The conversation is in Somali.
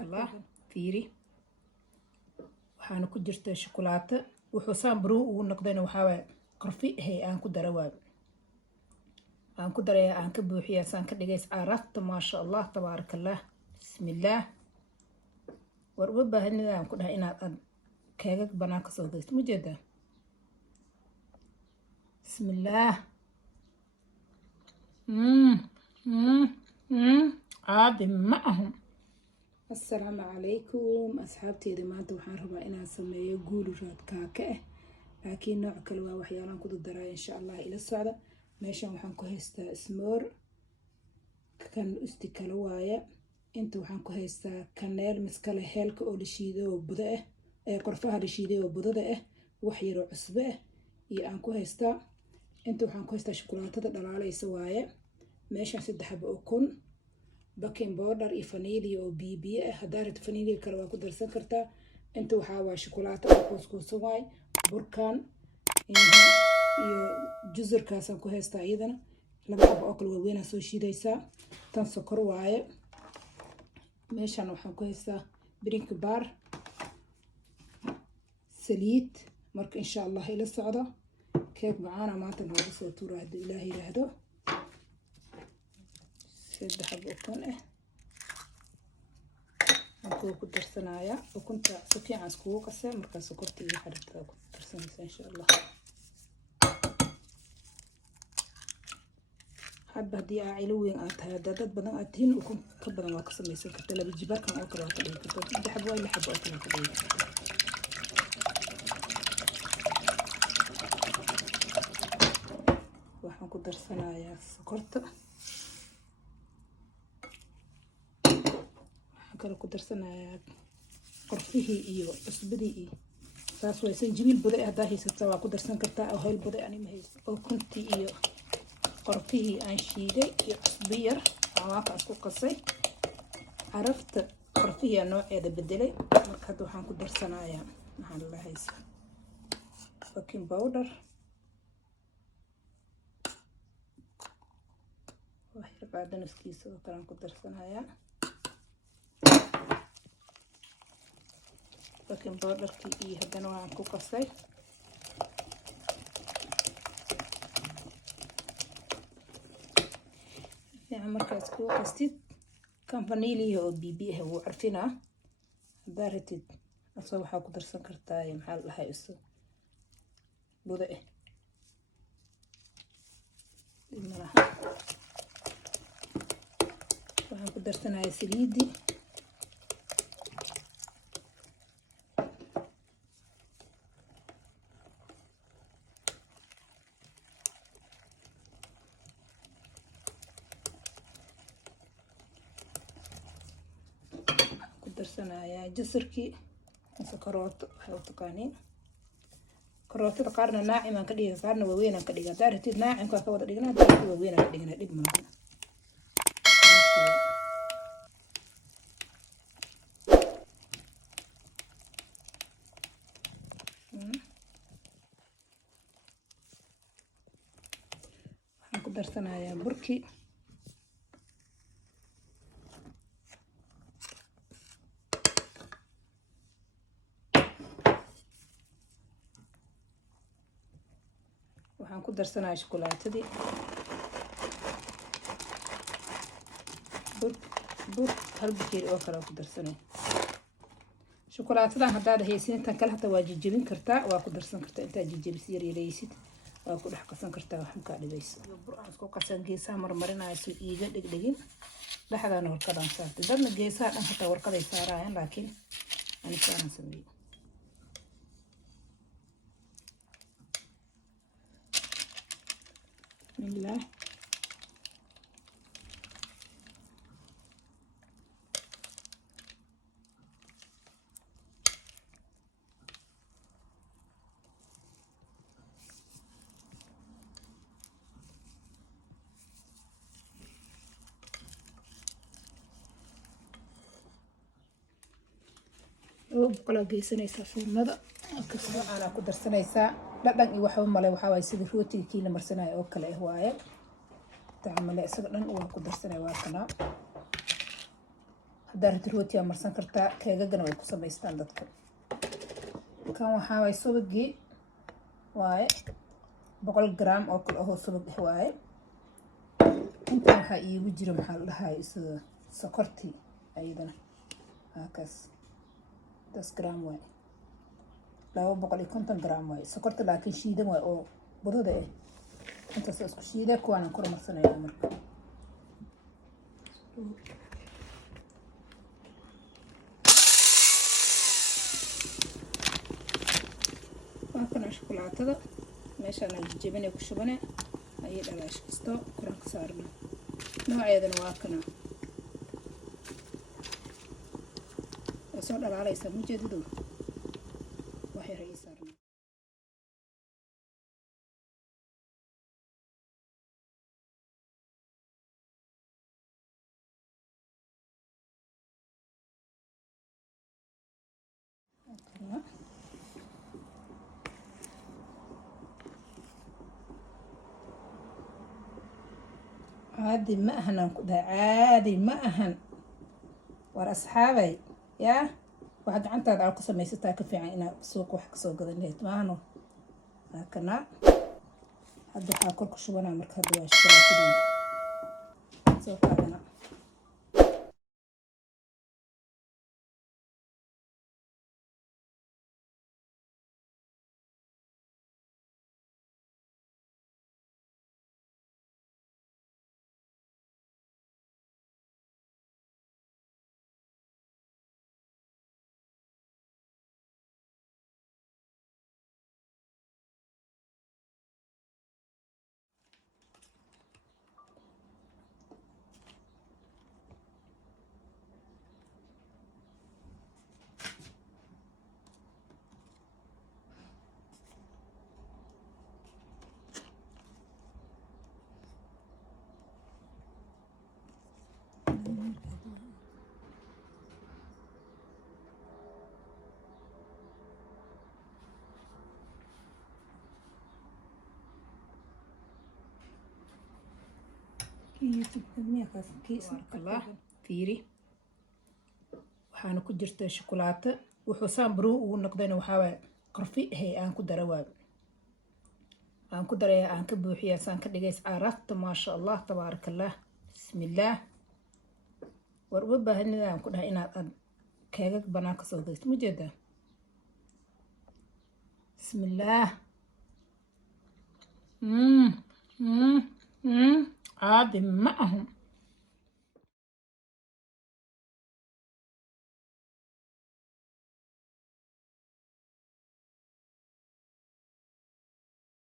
الله فيري waxaana ku jirta shukulaato wuxuu saan baro ugu noqdayna waxa way qarfi aan ku darawaa aan ku daray aan ka buuxiyaa saan ka dhigays arafta ma sha Allah tabarakallah bismillah war u baahanida aan ku dhahay inaad kaga banaan ka soo geysto mujeeda bismillah عادي معهم السلام عليكم أصحابتي maanta waxaan rabaa inaan sameeyo guul raad kaaka ah laakiin nooc kale waa waxyaalaan ku daray insha Allah ila socda meeshan waxaan ku haystaa smoor kan usti kala waaya inta waxaan ku haystaa kaneel miskale heelka oo dhashiido oo budo ah ee qorfaha dhashiido oo budada ah wax yar oo cusbo ah iyo aan ku haystaa inta waxaan ku haystaa shukulaatada dhalaalaysa waaye meeshan 3 xabo oo kun baking powder iyo vanilla oo bibiye ah hadaad vanilla kale waa ku darsan kartaa inta waxa waa shukulaato oo couscous waay burkan iyo juzurkaas aan ku haystaa iyadana 2 xabo oo kale weyn soo shiidaysaa tan sokor waaye meeshan waxaan ku haystaa drink bar saliid marka insha Allah ila socdo keek macaan maanta noogu soo tuuraa hadii Ilaahay yiraahdo 3 xabo kun aku ku darsanaya ukunta si fiican isku qasay marka sokorta iyo xarigta ku darsanaysa insha Allah hadii ay ilo weyn aad tahay dad badan aad tihiin ukun ka badan waa ka samaysan kartaa laba jibaarkan oo kale waa ka dhigi kartaa 3 xabo ila xabo oo kale ka dhigi kartaa waxaan ku darsanayaa sokorta kala ku darsanaya qorfihii iyo cusbadii iyo taas way sanjibil buday hadaa haysato waa ku darsan kartaa oo heel buday anima haysto oo kunti iyo qorfihii aan shiiday iyo cusbo yar waa ka isku qasay arafta qorfihii nooceeda bedelay marka hadda waxaan ku darsanayaa maxaan la haysaa baking powder wax yar baadan iskiisa oo kale ku darsanayaa baking powder iyo hadana waan ku qasay yani markaas ku qastid kan vanilla oo bibi ah oo arfina baratid asoo waxa ku darsan kartaa maxaa la dhahay isu budo waxaan ku darsanayaa saliidi darsanaya jasirkii karooto waxa uu taqaaniin karootada qaarna naacim aan ka dhigaa qaarna waaweyn aan ka dhigaa daartid naacimka ka wada dhignaa daartid waaweyn aan ka dhignaa dhib malaha waxaan ku darsanayaa burkii waxaan ku darsanayaa shukulaatadii bur hal bakeeri oo kale ku darsanay shukulaatadan hadaad haysin tan kale hata waa jijibin kartaa waa ku darsan kartaa inta jijibis yar yareysid waa ku dhex qasan kartaa wax ka dhibayso bur aan isku qasan geesaha marmarinayso iiga dhigdhigin dhaxdana warqadan saartay dadna geesaha dhan hata warqaday saarayaan laakiin ani saaran sameeyay bismillah kala geysanaysa fiilmada kasoo aan ku darsanaysa dhadhan iyo waxa malay waxa way sida rootiga la marsanayo oo kale ah waaye taamale isaga dhan waa ku darsanay waa kana haddaad rabtid rootiga marsan kartaa, keegagana way ku samaystaan dadka. kan waxaa waay subagii waaye 100 gram oo kale oo subag ah waaye. inta waxaa iigu jira maxaa la dhahay sida sokortii ayadana halkaas 10 gram waaye 250 gram waaye sokorta, laakiin shiidan waaye oo budada ah. intaas isku shiiday kuwaana kor marsanaya marka. kana shukulaatada meeshaan ay jabinay ku shubane ayay dhalaash kasto koranka saarna. nooceedana waa kana soo dhalaalaysa mujeedidu waxay rayi saarna. عادي ما أهنا كده عادي ما أهن ورا أصحابي يا واحد عنده على قصة ما يستاهل كفي عنا سوق وحق سوق هذا اللي تمانو هكنا هذا حاكل كشوبنا مركز واش كذا سوق هذا fiiri waxaana ku jirta shukulaato wuxuu saan baruu ugu noqdayna waxaa waaye qarfi ahay aan ku dara waaye aan ku daray aan ka buuxiyaa saan ka dhigays carafta maasha allah tabaarakallah bismillaah. war uga baahanida aan ku dhahay inaad keegag banaan ka soo geysto mujeedaa bismillaah. عادي معهم